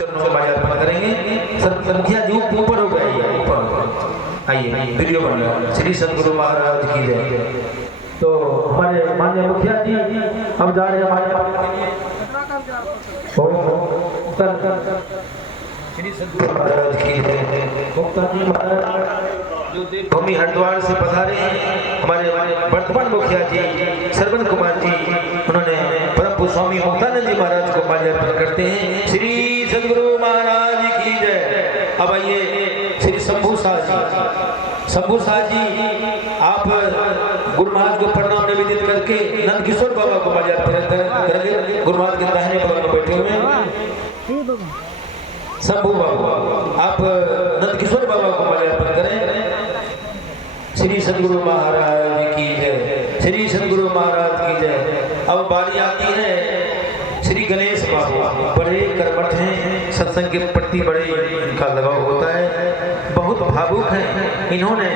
चरणों में माल्यार्पण करेंगे। सर मुखिया जी ऊपर हो गए, ऊपर आइए, वीडियो बन रहा है। श्री सद्गुरु महाराज की जय। तो हमारे माननीय मुखिया जी हम जा रहे हैं श्री सद्गुरु महाराज की जय। मुक्ता जी महाराज जो भूमि हरिद्वार से पधारे हैं, हमारे वर्तमान मुखिया जी श्रवण कुमार जी, उन्होंने परम स्वामी मुक्तानंद जी महाराज को माल्यार्पण करते हैं। श्री सद्गुरु महाराज की जय। अब आइए श्री शंभू शाह जी। शंभू शाह जी आप गुरु महाराज को प्रणाम निवेदित करके नंद किशोर बाबा को माल्यार्पण करेंगे। गुरु महाराज के दाहिने बगल में बैठे हुए हैं शंभू बाबा, आप नंद किशोर बाबा को माल्यार्पण करें। श्री सद्गुरु महाराज की जय। श्री सद्गुरु महाराज की जय। अब बारी आती है श्री गणेश बाबू, बड़े कर्मठ हैं, सत्संग के प्रति बड़े इनका लगाव होता है, बहुत भावुक हैं। इन्होंने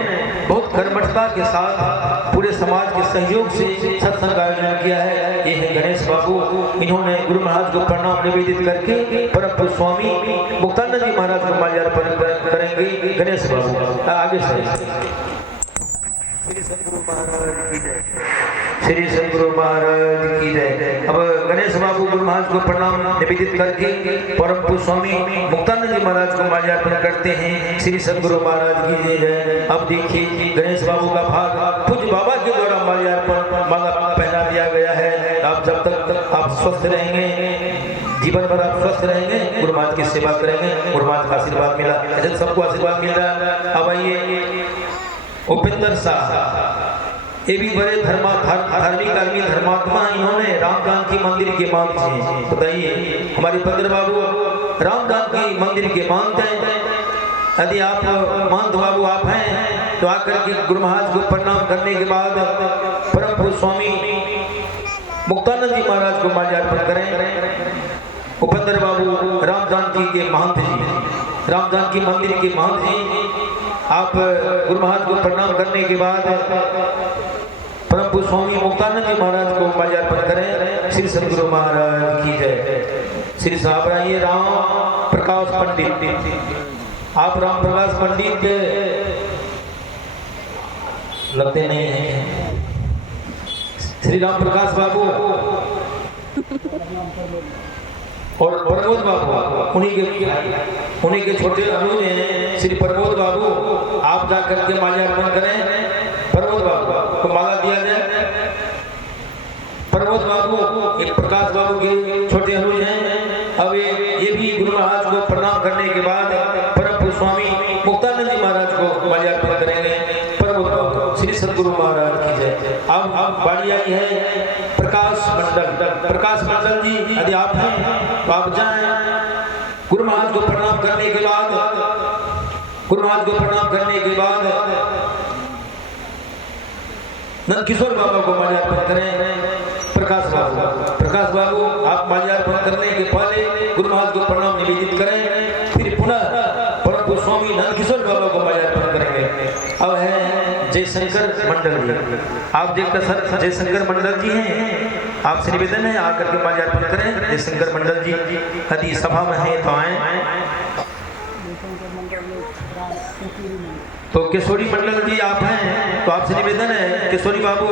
बहुत कर्मठता के साथ पूरे समाज के सहयोग से सत्संग का आयोजन किया है। ये है गणेश बाबू। इन्होंने गुरु महाराज को प्रणाम निवेदित करके परम स्वामी मुक्तानंद जी महाराज को माल्यार्पण करेंगे। गणेश बाबू आगे से। श्री सद्गुरु महाराज की जय। श्री सद्गुरु महाराज की जय। अब गणेश बाबू गुरु महाराज को प्रणाम निवेदित करके परम स्वामी मुक्तानंद जी महाराज को माल्यार्पण करते हैं। श्री सद्गुरु महाराज की जय। अब देखिए गणेश बाबू का भाग पूज्य बाबा के द्वारा माल्यार्पण माला पहना दिया गया है। आप जब तक आप स्वस्थ रहेंगे, जीवन भर आप स्वस्थ रहेंगे, गुरु महाराज की सेवा करेंगे, गुरु महाराज का आशीर्वाद मिला, ऐसे सबको आशीर्वाद मिल रहा है। अब आइए उपेंद्र शाह, ये भी बड़े धार्मिक आदमी, धर्मात्मा। इन्होंने राम जानकी मंदिर के मांग से, बताइए हमारे उपेंद्र बाबू राम जानकी मंदिर के मांग हैं। यदि आप महंत बाबू आप हैं तो आकर के गुरु महाराज को प्रणाम करने के बाद परम स्वामी मुक्तानंद जी महाराज को माल्यार्पण करें। उपेंद्र बाबू राम जानकी के महंत जी, राम जानकी मंदिर के महंत जी, आप गुरु महाराज को प्रणाम करने के बाद परम स्वामी मुक्तानंद जी महाराज को माल्यार्पण करें। श्री सद्गुरु महाराज की जय। श्री साहब आइए राम प्रकाश पंडित, आप राम प्रकाश पंडित लगते नहीं हैं। श्री राम प्रकाश बाबू और प्रमोद बाबू, उन्हीं के छोटे अनुज हैं श्री प्रमोद बाबू, आप जाकर के माल्यार्पण करें। प्रमोद बाबू को माला दिया जाए। प्रमोद बाबू एक प्रकाश बाबू के छोटे अनुज हैं। अब ये भी गुरु महाराज को प्रणाम करने के बाद परम स्वामी मुक्तानंद जी महाराज को माल्यार्पण करेंगे। प्रमोद बाबू श्री सद्गुरु महाराज की जय। अब बारी आई है प्रकाश मंडल। प्रकाश मंडल जी यदि आप हैं तो आप जाएं। गुरु महाराज को प्रणाम करने के बाद, गुरु महाराज को प्रणाम करने के बाद नंद किशोर बाबा को माल्यार्पण करें। प्रकाश बाबू आप माल्यार्पण करने के पहले गुरु महाराज को प्रणाम निवेदित करें, फिर पुनः परम स्वामी नंद किशोर बाबा को माल्यार्पण करेंगे। अब है जयशंकर मंडल जी, आप देखकर सर जयशंकर मंडल जी हैं, आपसे निवेदन है आकर के माल्यार्पण करें। जयशंकर मंडल जी यदि सभा में हैं तो आए। तो किशोरी मंडल जी आप हैं तो आपसे निवेदन है किशोरी बाबू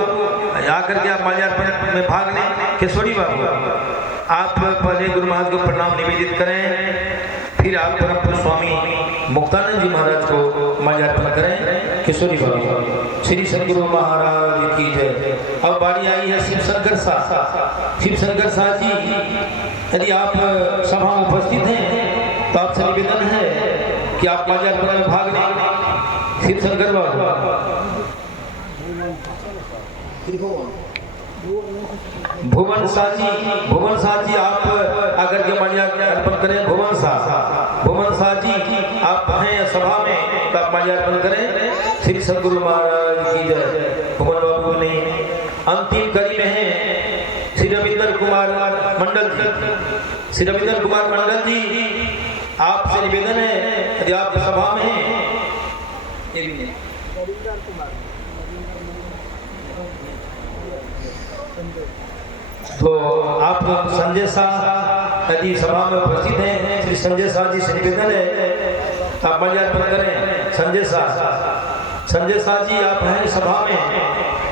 आकर के आप माल्यार्पण में भाग लें। किशोरी बाबू आप पहले गुरु महाराज को प्रणाम निवेदित करें, फिर आप परम स्वामी मुक्तानंद जी महाराज को माल्यार्पण करें। किशोरी बाबू श्री सद्गुरु महाराज की जय। अब बारी आई है शिव शंकर शाह। शिव शंकर शाह जी यदि आप सभा में उपस्थित हैं तो आपसे निवेदन है कि आप माल्यार्पण में भाग लें। शिव शंकर बाबू भुवन शाह जी आप आकर के माल्यार्पण करें। भुवन शाह जी आप हैं सभा में तो आप माल्यार्पण करें। श्री सद्गुरु महाराज की जय। भुवन बाबू नहीं, अंतिम कड़ी में है श्री रविंद्र कुमार मंडल जी। श्री रविंद्र कुमार मंडल जी आपसे निवेदन है यदि आप सभा में हैं। तो आप संजय शाह यदि सभा में उपस्थित हैं, श्री संजय शाह जी से निवेदन है आप माल्यार्पण करें। संजय शाह जी आप हैं सभा में,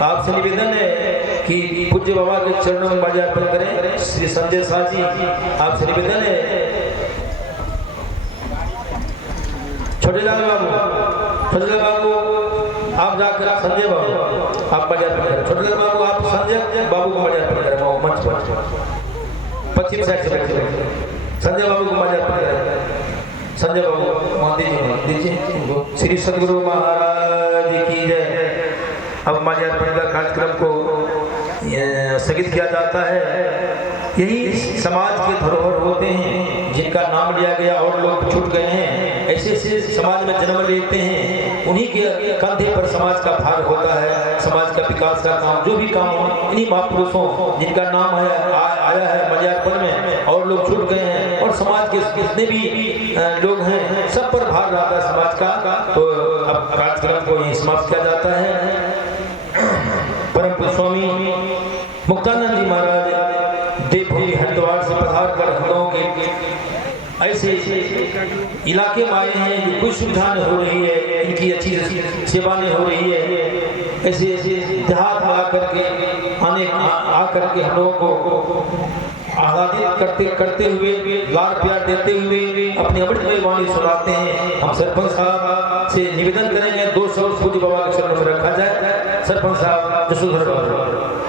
आपसे निवेदन है कि पूज्य बाबा के चरणों में माल्यार्पण करें। श्री संजय शाह जी आपसे निवेदन है। छोटेलाल बाबू आप जाकर संजय बाबू आप माल्यार्पण करें। छोटेलाल बाबू आप संजय बाबू को माल्यार्पण करें। मंच पर पश्चिम साइड से संजय बाबू को माल्यार्पण करें। संजय बाबू मान दीजिए। श्री सदगुरु महाराज की जय। अब माल्यार्पण का कार्यक्रम को स्थगित किया जाता है। यही समाज के धरोहर होते हैं जिनका नाम लिया गया और लोग छूट गए हैं। ऐसे ऐसे समाज में जन्म लेते हैं, उन्हीं के कंधे पर समाज का भार होता है। समाज का विकास का काम, जो भी काम इन्हीं महापुरुषों जिनका नाम है आया है माल्यार्पण में, और लोग छूट गए हैं। और समाज के जितने भी लोग हैं सब पर भार रहता है समाज का। तो अब कार्यक्रम को यही समाप्त किया जाता है। परम पूज्य स्वामी मुक्तानंद जी महाराज देवभूमि हरिद्वार से पधार कर हम लोगों के ऐसे इलाके में आए हैं जो कोई सुविधा नहीं हो रही है, इनकी अच्छी सेवा नहीं हो रही है। ऐसे देहात में आकर के हम लोगों को आह्लादित करते हुए, लाड़ प्यार देते हुए अपनी अमृतमय वाणी सुनाते हैं। हम सरपंच साहब से निवेदन करेंगे 2 शब्द पूज्य बाबा के चरणों में रखा जाए। सरपंच साहब जसोधर बाबू।